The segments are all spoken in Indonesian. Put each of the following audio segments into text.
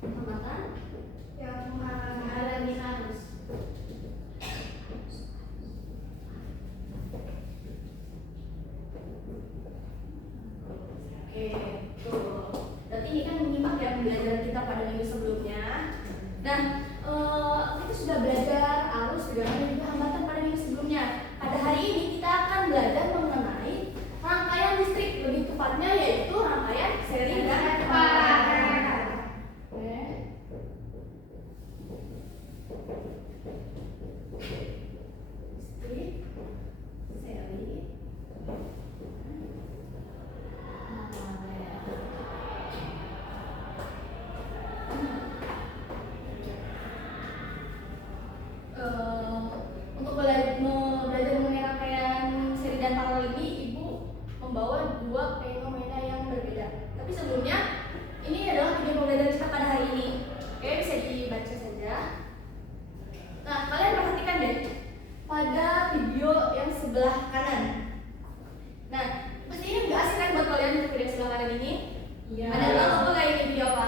hambatan yang menghalangi arus. Oke, tuh. Berarti ini kan menyimak ya pembelajaran kita pada minggu sebelumnya. Nah, kita sudah belajar arus, tegangan dan juga hambatan pada minggu sebelumnya. Pada hari ini kita akan belajar mengenai rangkaian listrik, lebih tepatnya yaitu rangkaian seri dan paralel. Oke. Listrik, seri, untuk belajar mengenai rangkaian seri dan paralel ini, Ibu membawa dua fenomena yang berbeda. Tapi sebelumnya, ini adalah video pembelajaran kita pada hari ini. Oke, bisa dibaca saja. Nah, kalian perhatikan deh pada video yang sebelah kanan. Nah, pasti ini nggak asing kan buat kalian untuk video sebelah kanan ini? Iya. Ada lampu apa kayak ini video apa?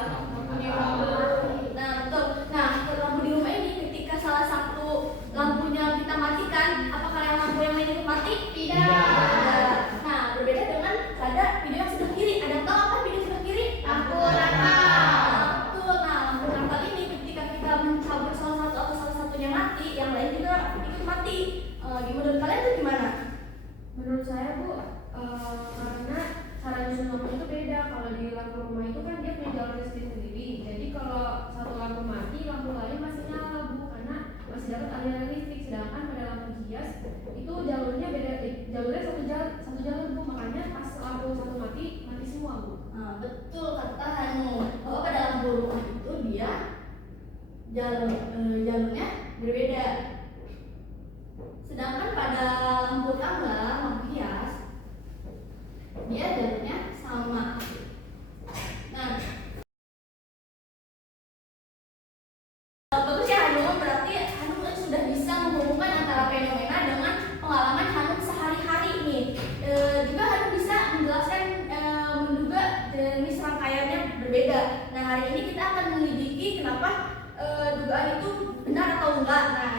Nah, betul. Nah, lampu di rumah ini ketika salah satu lampunya kita matikan, apakah yang lampu yang lain itu mati? Tidak. Nah, berbeda dengan pada video yang sebelah kiri. Ada yang tahu apa video sebelah kiri? Lampu rangka. Betul. Nah, lampu rangka ini ketika kita mencabut salah satu atau salah satunya mati, yang lain juga ikut mati. Menurut kalian itu gimana? Menurut saya, Bu, karena cara nyusun lampu itu beda. Kalau di lampu rumah itu kan dia punya jalur listrik sendiri. Jadi kalau satu lampu mati, lampu lain masih nyala, Bu, karena masih dapat aliran listrik. Sedangkan pada lampu hias itu jalurnya beda, jalurnya satu jalur, Bu. Makanya pas lampu satu mati semua, Bu. Nah, betul kata Hanum, bahwa pada lampu rumah itu dia jalurnya berbeda. Sedangkan pada lampu tangga, lampu hias, dia jalurnya sama. Nah, bagus ya Hanum, berarti Hanum sudah bisa menghubungkan antara fenomena dengan pengalaman Hanum sehari-hari nih. Juga Hanum bisa menjelaskan menduga jenis rangkaiannya berbeda. Nah, hari ini kita akan menyelidiki kenapa dugaan itu benar atau enggak. Nah,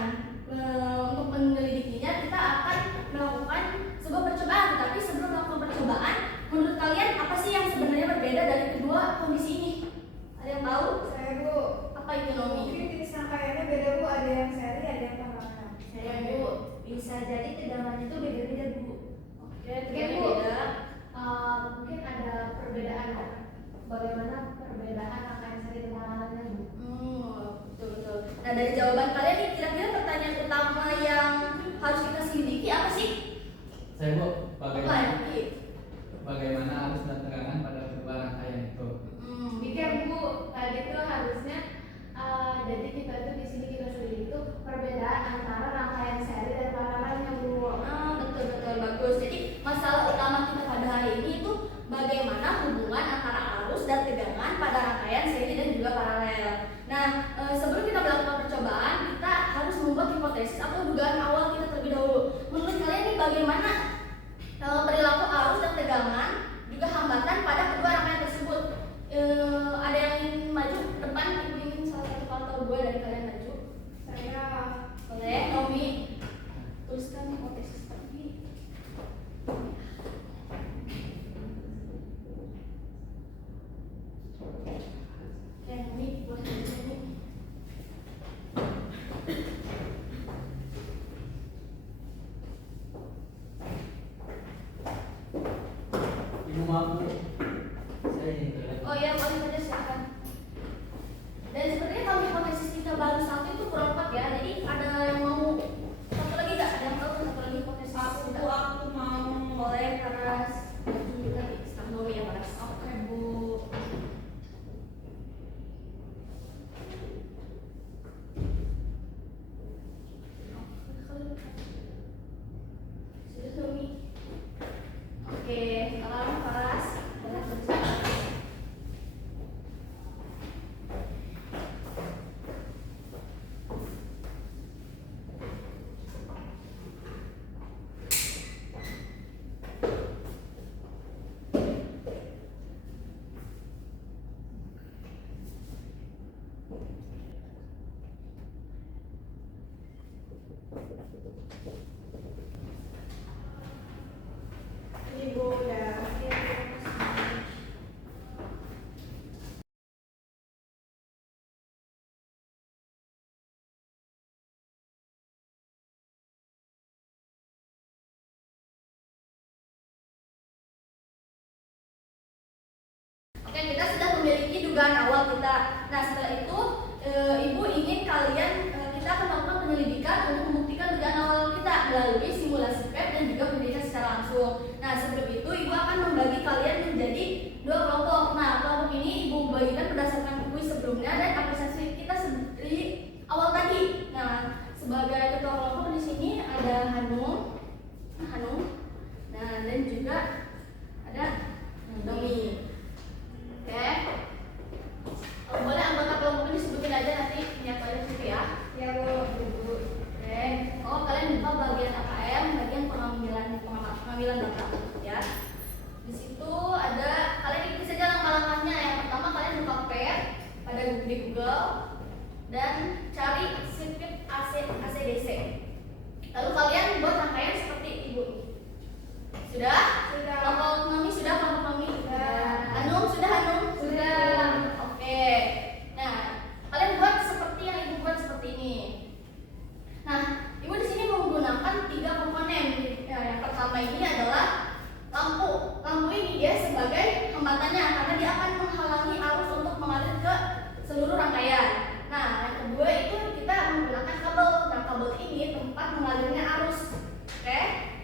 untuk menyelidikinya kita akan melakukan sebuah percobaan. Tapi sebelum melakukan percobaan, menurut kalian apa sih yang sebenarnya berbeda dari kedua kondisi ini? Ada yang tahu? Saya, Bu, Apa itu Nomi? mungkin jenis rangkaiannya beda, Bu. Ada yang seri, ada yang paralel. Saya Bu, Bisa jadi tegangannya itu beda-beda, Bu. oke, Bu. beda. Mungkin ada perbedaan, bagaimana perbedaan rangkaian seri dan paralelnya, Bu? Betul. Nah, dari jawaban kalian nih, kira-kira pertanyaan utama yang harus kita selidiki apa sih? Saya, Bu, Bagaimana? arus dan tegangan pada kedua rangkaian itu? Mikir, Bu, tadi itu harusnya jadi kita itu di sini kita selidiki itu perbedaan antara rangkaian seri dan paralelnya, Bu. Betul bagus. Jadi masalah utama kita pada hari ini itu bagaimana hubungan antara arus dan tegangan pada rangkaian seri dan juga paralel. Nah, sebelum kita melakukan percobaan, kita harus membuat hipotesis atau dugaan awal kita terlebih dahulu. Menurut kalian nih bagaimana perilaku arus dan tegangan juga hambatan pada kedua rangkaian tersebut? Ada yang ingin maju ke depan? Ibu ingin salah satu atau dua dari kalian maju? Saya Boleh, Nomi. Tuliskan hipotesis tadi. Oke, Nomi, boleh tuliskan Nomi. Ibu maaf, Bu. Saya ingin bertanya. Oh iya, boleh saja silakan. Dan sebenarnya kalau hipotesis kita baru satu itu kurang tepat ya. Jadi ada yang mau satu lagi nggak? Ada yang tahu satu lagi hipotesis? aku mau. Boleh Paras. Maju lagi. Setelah Nomi ya Paras. Oke, Bu. Sudah Nomi. Oke, sekarang Paras. Boleh tuliskan. kita sudah memiliki dugaan awal kita. Nah, setelah itu Ibu ingin kalian kita akan melakukan penyelidikan untuk membuktikan dugaan awal kita melalui simulasi PET dan juga pendidikan secara langsung. Nah, sebelum itu Ibu akan membagi kalian menjadi 2 kelompok. Nah, kelompok ini Ibu bagikan berdasarkan kuis sebelumnya dan apresiasi kita di awal tadi. Nah, sebagai ketua kelompok di sini ada Hanung, nah dan juga ada Domi. Oke. Boleh anggota kelompok ini sebutin aja nanti menyapa aja situ ya. Ya Bu. Oke. Oh, kalian buka bagian AKM, bagian pengambilan data ya. Di situ ada kalian ikuti saja langkah-langkahnya. Yang pertama kalian buka PET pada di Google dan cari sirkuit ACDC. Lalu kalian buat rangkaian seperti Ibu. Sudah? Sudah. Kelompok Mami sudah, kelompok Mami? Sudah. Hanum sudah, Hanum? Sudah. Oke. Nah, kalian buat seperti yang Ibu buat seperti ini. Nah, Ibu di sini menggunakan 3 komponen. Nah, yang pertama ini adalah lampu. Lampu ini dia sebagai hambatannya karena dia akan menghalangi arus untuk mengalir ke seluruh rangkaian. Nah, yang kedua itu kita menggunakan kabel. Nah, kabel ini tempat mengalirnya arus. Oke.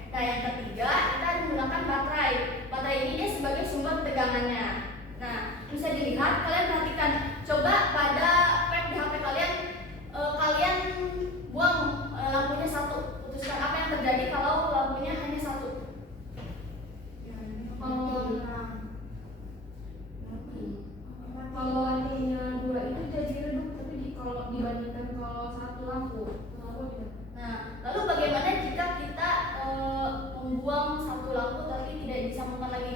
Nah, yang ketiga kita menggunakan baterai. Baterai ini dia sebagai sumber tegangannya. Nah, bisa dilihat, kalian perhatikan. Coba pada PET di HP kalian, kalian buang lampunya satu. Putuskan apa yang terjadi kalau lampunya hanya satu. Kalau lampunya 2 itu jadi redup, tapi kalau dibandingkan kalau 1 lampu, kenapa gitu? Nah, lalu bagaimana jika kita membuang 1 lampu tapi tidak disambungkan lagi?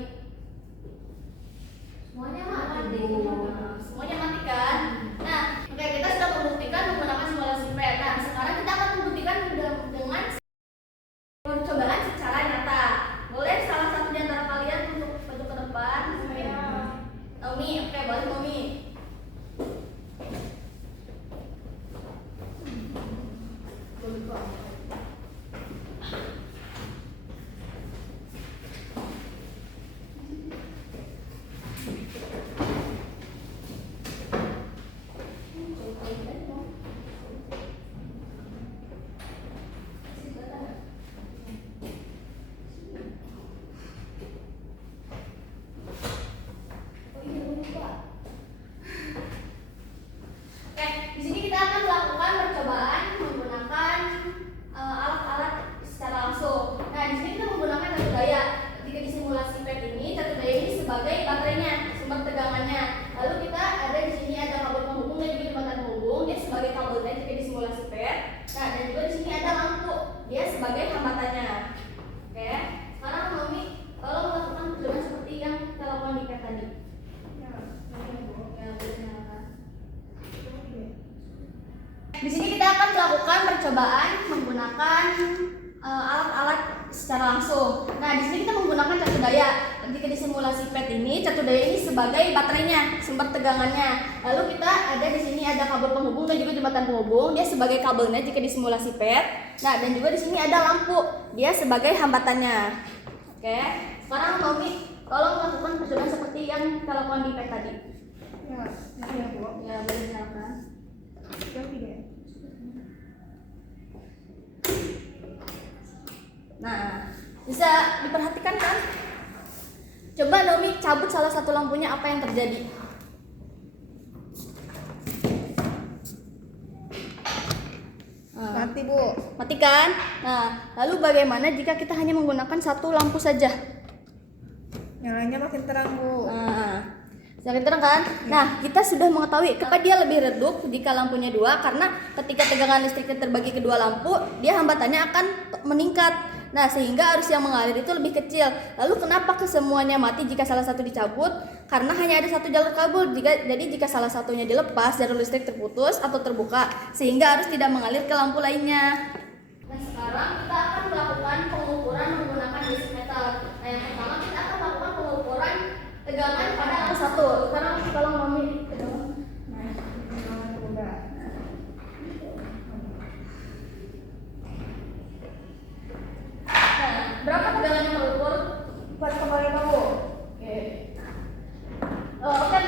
Semuanya mati. Nah, semuanya mati kan? Nah, oke, kita sudah membuktikan menggunakan simulasi PET. Nah, sekarang kita akan membuktikan dengan percobaan secara nyata. Boleh salah satu di antara kalian untuk maju ke depan? Naomi, oke, boleh Naomi. Oke, di sini kita akan melakukan percobaan menggunakan alat-alat secara langsung. Nah, di sini kita menggunakan satu daya. Ketika di simulasi PET ini, satu daya ini sebagai baterainya, sumber tegangannya. Lalu kita ada di sini ada kabel penghubung dan juga jembatan penghubung, dia sebagai kabelnya jika di simulasi PET. Nah, dan juga di sini ada lampu, dia sebagai hambatannya. Oke, sekarang Mami, tolong melakukan percobaan seperti yang kita lakukan di PET tadi. Ya, boleh nyalakan. Di sini kita akan melakukan percobaan menggunakan alat-alat secara langsung. Nah, di sini kita menggunakan catu daya. Ketika di simulasi PET ini, catu daya ini sebagai baterainya, sumber tegangannya. Lalu kita ada di sini ada kabel penghubung dan juga jembatan penghubung, dia sebagai kabelnya jika di simulasi PET. Nah, dan juga di sini ada lampu, dia sebagai hambatannya. Oke, sekarang Mami, tolong lakukan percobaan seperti yang kita lakukan di PET tadi. Ya, Bu. Ya, boleh silakan. Nah, bisa diperhatikan kan? Coba Naomi cabut salah satu lampunya, apa yang terjadi? Mati Bu. Mati kan? Nah, lalu bagaimana jika kita hanya menggunakan satu lampu saja? Nyalanya makin terang Bu. Semakin terang kan? Nah, kita sudah mengetahui kenapa dia lebih redup jika lampunya 2, karena ketika tegangan listriknya terbagi kedua lampu, dia hambatannya akan meningkat. Nah, sehingga arus yang mengalir itu lebih kecil. Lalu kenapa kesemuanya mati jika salah satu dicabut? Karena hanya ada satu jalur kabel. Jadi jika salah satunya dilepas, jalur listrik terputus atau terbuka, sehingga arus tidak mengalir ke lampu lainnya. Nah, sekarang kita akan melakukan pengukuran menggunakan desimeter. Nah, yang pertama kita akan melakukan pengukuran tegangan pada alat 1. Sekarang tolong Mami ke dalam. Berapa tegangan yang terukur? 4,5 Bu. Oke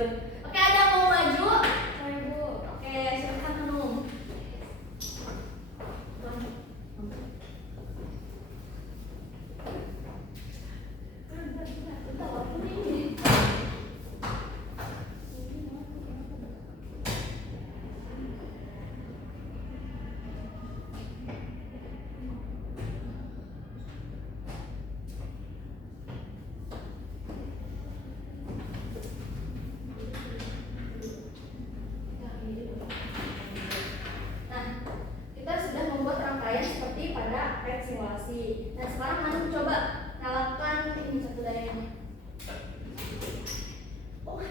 Oke, ada yang mau maju? Saya Bu. Oke, silakan Hanum. Nah, kita sudah membuat rangkaian seperti pada red simulasi. Nah, sekarang Hanum coba nyalakan ini satu dayanya. Oh.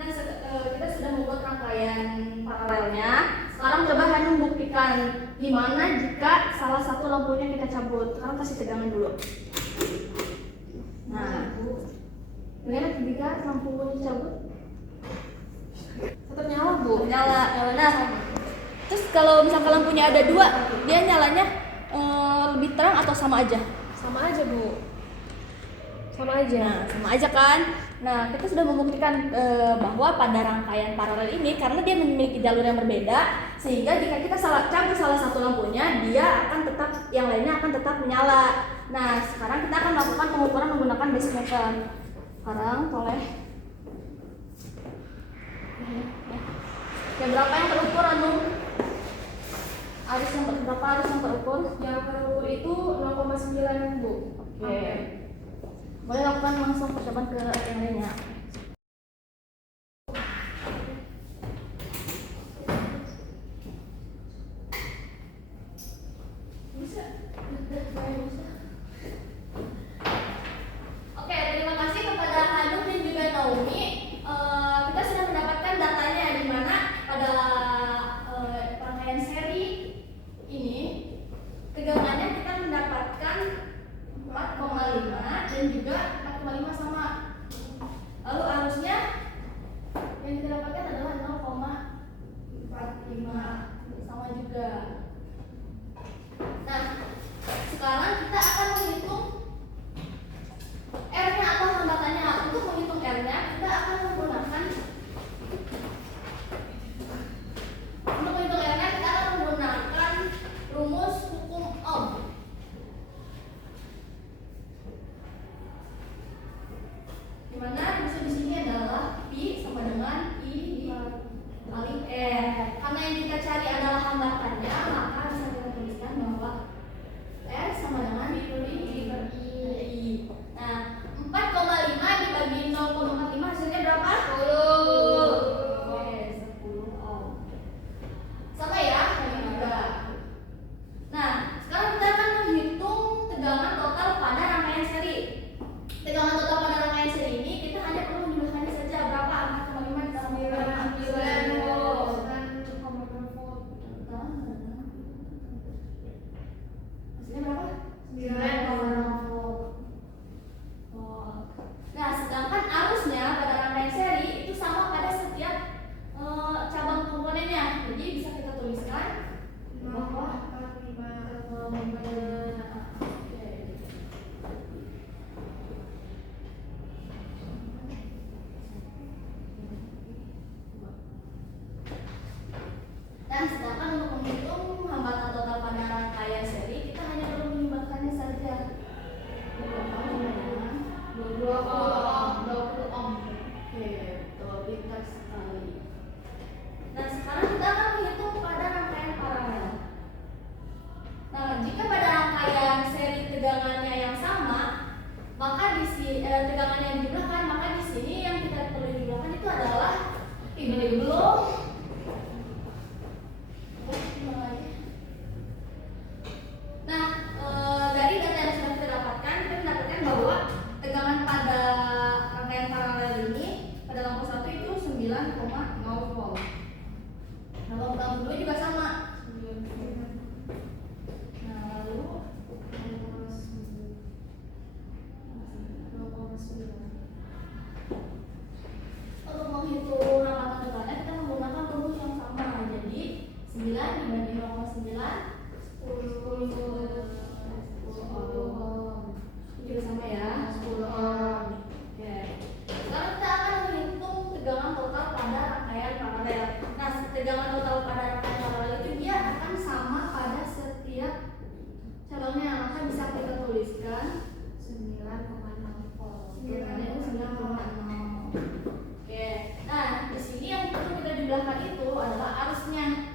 Nah, kita sudah membuat rangkaian paralelnya. Sekarang coba Hanum buktikan gimana jika salah satu lampunya kita cabut. Sekarang kasih tegangan dulu. Nah, gimana jika lampu dicabut? Tetap nyala Bu. Nyala. Nah, terus kalau misalkan lampunya ada dua, dia nyalanya lebih terang atau sama aja? Sama aja Bu. Sama aja. Nah, sama aja kan? Nah, kita sudah membuktikan bahwa pada rangkaian paralel ini, karena dia memiliki jalur yang berbeda, sehingga jika kita cabut salah satu lampunya, dia akan tetap, yang lainnya akan tetap menyala. Nah, sekarang kita akan melakukan pengukuran menggunakan base meter. Sekarang toleh. Yang berapa yang terukur, Anu? Arus yang berapa arus yang terukur? Yang terukur itu 0,9 Bu. Oke. Boleh lakukan langsung percobaan ke yang lainnya. Bisa. Oke, terima kasih kepada Hanum dan juga Naomi. Kita sudah mendapatkan datanya di mana pada rangkaian seri ini tegangannya kita mendapatkan 4,5 dan juga 4,5 sama. Lalu arusnya yang kita dapatkan adalah 0,45 sama juga. Nah, sekarang kita akan menghitung R-nya atau hambatannya. Untuk menghitung R-nya, kita akan menggunakan rumus hukum Ohm. bisa kita tuliskan 9,6 volt. 9,6. Oke. Nah, di sini yang perlu kita jumlahkan itu adalah arusnya.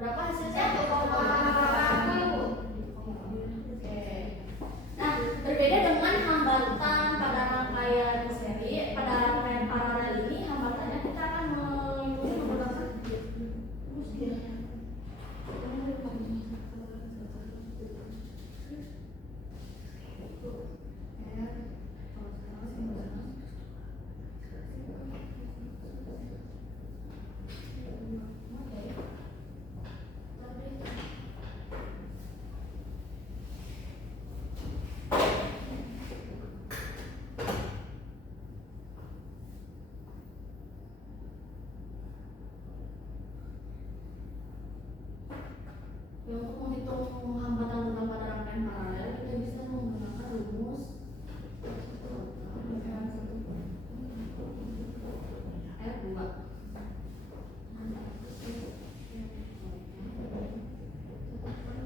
Berapa hasilnya? 1,1. Oke. Nah, berbeda dengan hambatan pada rangkaian seri, pada rangkaian paralel ini hambatannya kita akan mengikuti beberapa untuk menghitung hambatan tetap pada rangkaian paralel kita bisa menggunakan rumus R2.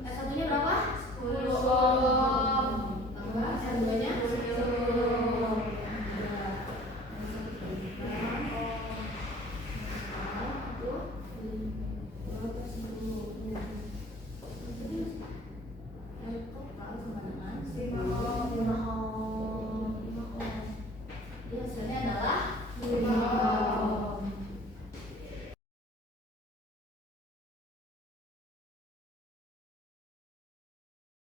S1-nya berapa? 10 ohm. Tambah R2-nya 10. Hasilnya adalah 5 ohm.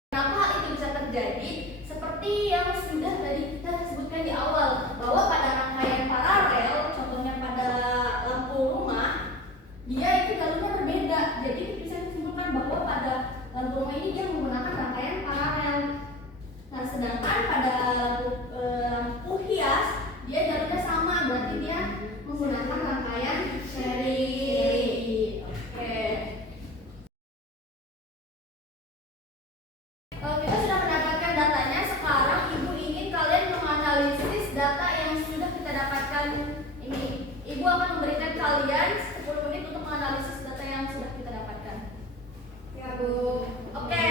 Kenapa hal itu bisa terjadi? Seperti yang sudah tadi kita sebutkan di awal, bahwa pada rangkaian paralel, contohnya pada lampu rumah, dia itu jalurnya berbeda. Jadi bisa disimpulkan bahwa pada lampu rumah ini dia menggunakan rangkaian paralel. Nah, sedangkan pada lampu hias dia jalurnya sama, berarti dia menggunakan rangkaian seri. Oke. Kita sudah mendapatkan datanya. Sekarang Ibu ingin kalian menganalisis data yang sudah kita dapatkan ini. Ibu akan memberikan kalian 10 menit untuk menganalisis data yang sudah kita dapatkan. Ya, Bu. Oke.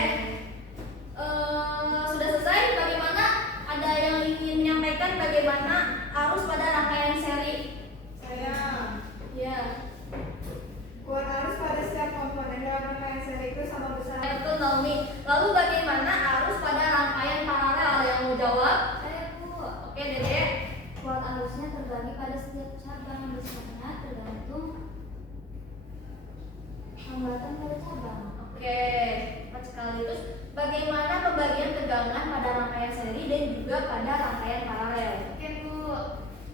Sudah selesai? Bagaimana? Ada yang ingin menyampaikan bagaimana arus pada rangkaian seri? Saya Ya. buat arus pada setiap komponen dalam rangkaian seri itu sama besar. Betul, Naomi. Lalu bagaimana arus pada rangkaian paralel? Ada yang mau jawab? Saya, Bu. Oke, Dede. Buat arusnya terbagi pada setiap cabang, besarnya tergantung hambatan pada cabang. Oke, cepat sekali. Terus bagaimana pembagian tegangan pada rangkaian seri dan juga pada rangkaian paralel? Oke, Bu.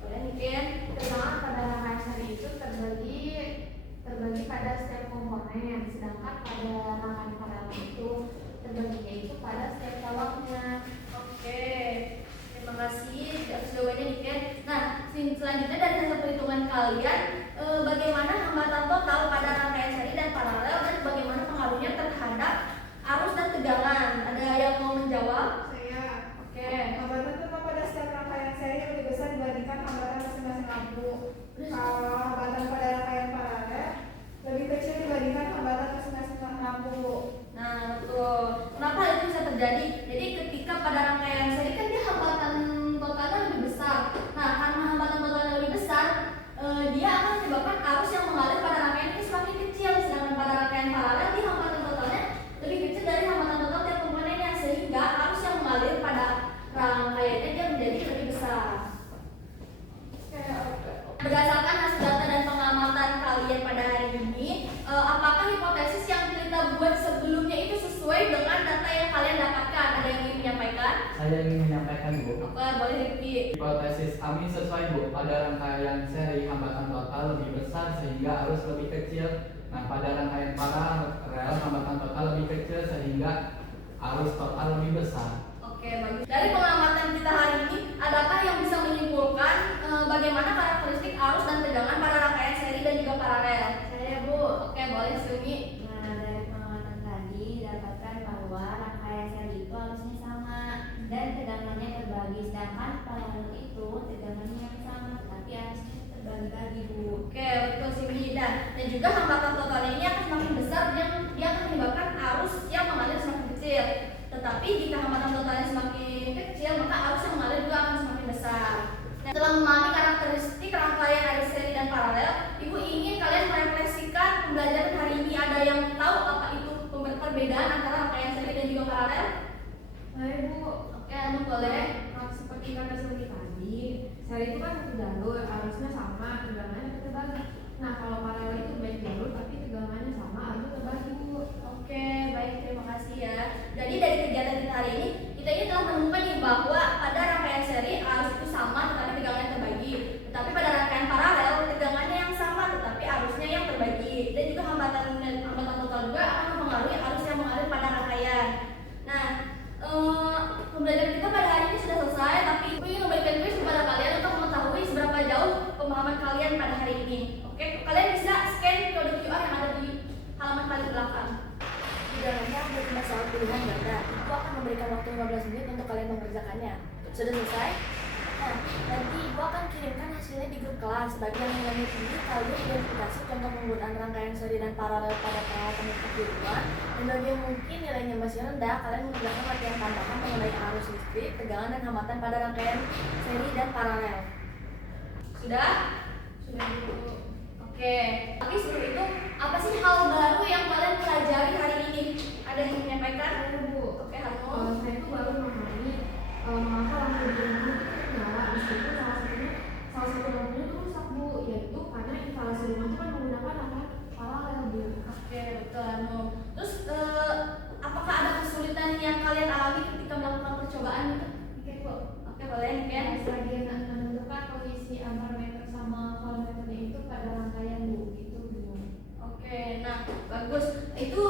Boleh mungkin? Tegangan pada rangkaian seri itu terbagi pada setiap komponen, sedangkan pada rangkaian paralel itu terbaginya itu pada setiap cabangnya. Oke, terima kasih atas jawabannya Niken. Nah, selanjutnya dari hasil perhitungan kalian, bagaimana hambatan total pada rangkaian seri dan paralel dan bagaimana pengaruhnya terhadap arus dan tegangan? Ada yang mau menjawab? Saya Oke. hambatan tetap pada setiap rangkaian seri lebih besar dibandingkan hambatan masing-masing lampu. Kalau hambatan pada rangkaian paralel lebih kecil dibandingkan hambatan masing-masing lampu. Nah, betul. Kenapa hal itu bisa terjadi? Jadi ketika pada rangkaian seri kan dia hambatan totalnya lebih besar. Nah, karena hambatan totalnya lebih besar, dia akan menyebabkan arus yang mengalir pada rangkaian ini semakin kecil. Sedangkan pada rangkaian paralel dia hambatan totalnya lebih kecil dari hambatan total tiap komponennya, sehingga arus yang mengalir pada rangkaiannya dia menjadi lebih besar. Berdasarkan hasil data dan pengamatan kalian pada hari ini, apakah hipotesis yang kita buat sebelumnya itu sesuai dengan data yang kalian dapatkan? Ada yang ingin menyampaikan? Saya ingin menyampaikan, Bu. Oke, boleh repeat. Hipotesis kami sesuai, Bu. Pada rangkaian seri hambatan total lebih besar sehingga arus lebih kecil. Nah, pada rangkaian paralel hambatan total lebih kecil sehingga arus total lebih besar. Oke, bagus. Dari pengamatan kita hari ini, adakah yang bisa menyimpulkan bagaimana karakteristik arus dan tegangan pada rangkaian seri dan juga paralel? Saya, Bu. Oke, boleh Sumi. Nah, dari pengamatan tadi dapatkan bahwa rangkaian seri itu arusnya sama dan tegangannya terbagi, sedangkan paralel itu tegangannya sama tapi arusnya terbagi terbagi Bu. Oke, betul sih. Dan juga hambatan totalnya ini akan semakin besar dan dia akan menyebabkan arus yang mengalir semakin kecil. Tetapi jika hambatan totalnya semakin kecil, maka arus yang mengalir juga akan semakin besar. Nah, setelah memahami karakteristik rangkaian air seri dan paralel, Ibu ingin kalian merefleksikan pembelajaran hari ini. Ada yang tahu apa itu perbedaan antara rangkaian seri dan juga paralel? Baik Bu. Oke, Anu boleh. Seperti kata Sumi tadi, seri itu kan satu jalur, arusnya sama, tegangannya terbagi. Nah kalau paralel itu baik jalur tapi tegangannya sama, arusnya terbagi Bu. Oke, baik, terima kasih ya. Jadi dari kegiatan kita hari ini, kita ini telah menemukan nih bahwa pada rangkaian seri arus itu sama tetapi tegangannya terbagi. Tetapi pada rangkaian paralel tegangannya yang sama tetapi arusnya yang terbagi. Dan juga hambatan total juga akan mempengaruhi arus yang mengalir pada rangkaian. Nah, pembelajaran kita pada hari ini sudah selesai, tapi Ibu ingin memberikan quiz kepada kalian untuk mengetahui seberapa jauh pemahaman kalian pada hari ini. Oke, kalian bisa scan kode QR yang ada di halaman paling belakang. Di dalamnya ada 5 soal pilihan ganda. Ibu akan memberikan waktu 15 menit untuk kalian mengerjakannya. Sudah selesai? Nah, nanti Ibu akan kirimkan hasilnya di grup kelas. Bagi yang nilainya tinggi, kalian identifikasi contoh penggunaan rangkaian seri dan paralel pada peralatan kejuruan. Dan bagi yang mungkin nilainya masih rendah, kalian mengerjakan latihan tambahan mengenai arus listrik, tegangan dan hambatan pada rangkaian seri dan paralel. Sudah? Sudah Bu. Oke. Tapi sebelum itu, apa sih hal baru yang kalian pelajari hari ini? Ada yang menyampaikan? Ada Bu. Oke, Hanum. Saya itu baru memahami mengapa lampu di rumah itu menyala meskipun salah satu lampunya itu rusak Bu, yaitu karena instalasi rumah itu kan menggunakan rangkaian paralel Bu. Oke, betul Hanum. Terus apakah ada kesulitan yang kalian alami ketika melakukan percobaan itu? Oke Bu. Oke, boleh mungkin. Lagi menentukan posisi ampermeter sama voltmeternya itu pada rangkaian Bu, itu Bu. Oke, nah bagus. Itu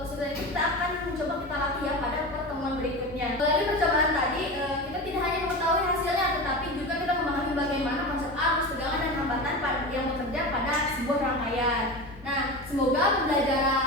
kesulitan itu kita akan mencoba kita latih ya pada pertemuan berikutnya. Dari percobaan tadi, kita tidak hanya mengetahui hasilnya, tetapi juga kita memahami bagaimana konsep arus, tegangan dan hambatan yang bekerja pada sebuah rangkaian. Nah, semoga pembelajaran